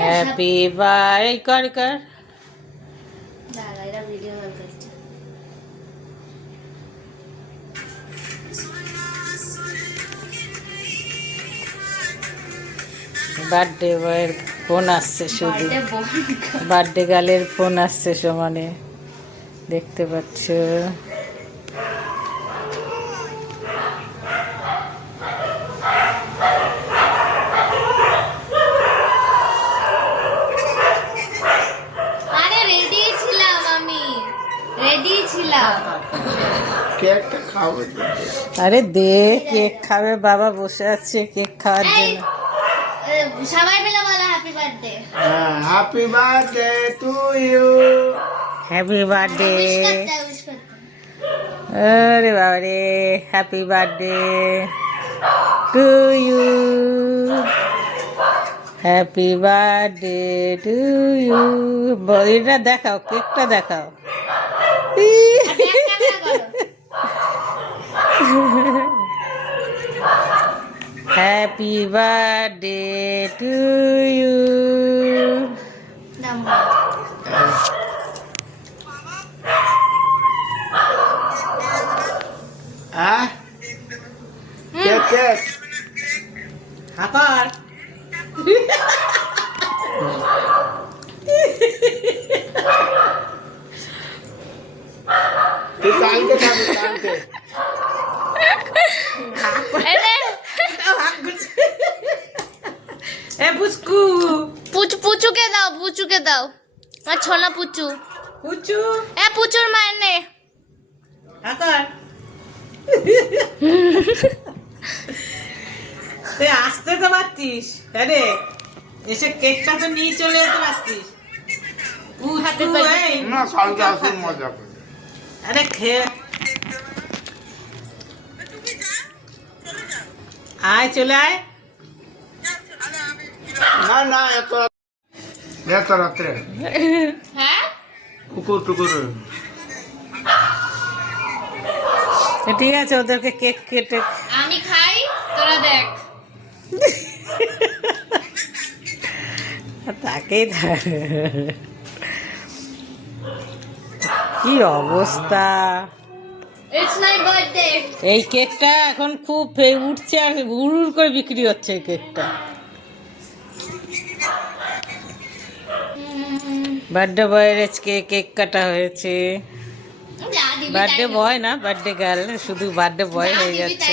Happy birthday কর কর birthday বয়ের ফোন আসছে, শুধু বার্থডে গার্লের ফোন আসছে সমানে, দেখতে পাচ্ছ। আরে দে, কেক খাবে, বাবা বসে আছে কেক খাওয়ার জন্য। সবাই মিলে বলো happy birthday. Happy birthday to you. Happy birthday. আরে বাবা রে, happy birthday to you, happy birthday to you. এটা দেখাও, কেকটা দেখাও। Happy birthday to you. Cake cake হাকার তুই কালকে খাবি, কালকে। এ পুচকু, পুচুকে দাও, পুচুকে দাও, আর ছোলা পুচু। পুচু এ পুচুর মায়ের নে। হাকার তুই আসতে তো পারতিস, আরে এসে কেকটা তো নিয়ে চলে যেতে পারতিস। পুচকু এই না, কালকে আসুন, মজা করে। আরে খেয়ে আয়, চলে আয়। না না, এত রাত্রে হ্যাঁ কুকুর টুকুর। ঠিক আছে, ওদেরকে কেক কেটে আমি খাই, তোরা দেখ। তাকেই কি অবস্থা। It's my birthday. এই কেকটা এখন খুব উঠছে আর হুড় করে বিক্রি হচ্ছে এই কেকটা। বার্থডে বয়ের আজকে কেক কাটা হয়েছে। বার্থডে বয় না, বার্থডে গার্ল, শুধু বার্থডে বয় হয়ে যাচ্ছে।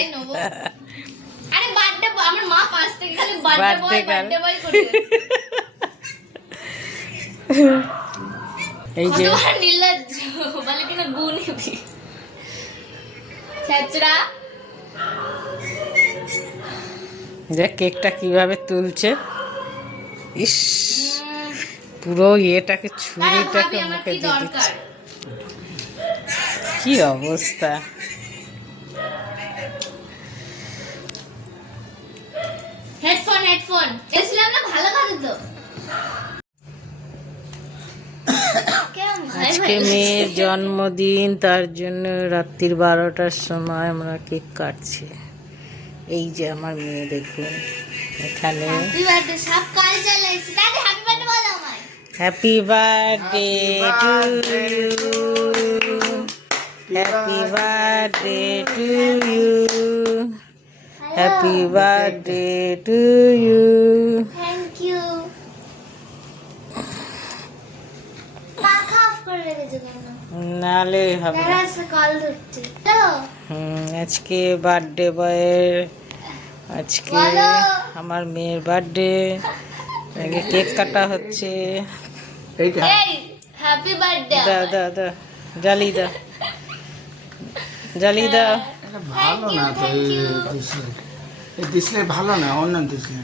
আরে বার্থডে আমার মা পাশ থেকে খালি Birthday বার্থডে girl. বয় করে। এই যে কতবার নির্লজ্জ, বলে কিনা গুণ নিবি ছেচরা। দেখ কেকটা কিভাবে তুলছে, ইস পুরো ইয়েটাকে, ছুরিটাকে মুখে দিয়ে দিচ্ছে। কি অবস্থা। হেডফোন এসলাম না, ভালো করে তো। আজকে মেয়ের জন্মদিন, তার জন্য রাত্রির 12টার সময় আমরা কেক কাটছি। এই যে আমার মেয়ে, দেখুন এখানে। হ্যাপি বার্থডে, সব কাল চলে এসেছে। দাদি হ্যাপি বার্থডে বলো আমায়। Happy birthday to you, happy birthday to you, happy birthday to you. Thank you. পাখা অফ করে রেখেছো কেন? নালে হবে না। দাঁড়া, সে কল ধরছে। হ্যালো আজকে বার্থডে বয়ের, আজকে বলো। আমার মেয়ের বার্থডে, কেক কাটা হচ্ছে। এইটা এই হ্যাপি বার্থডে। দা দা দা জ্বালি দা, জ্বালি দা। ভালো না তো, এই ডিসপ্লে ভালো না, অন্য ডিসপ্লে।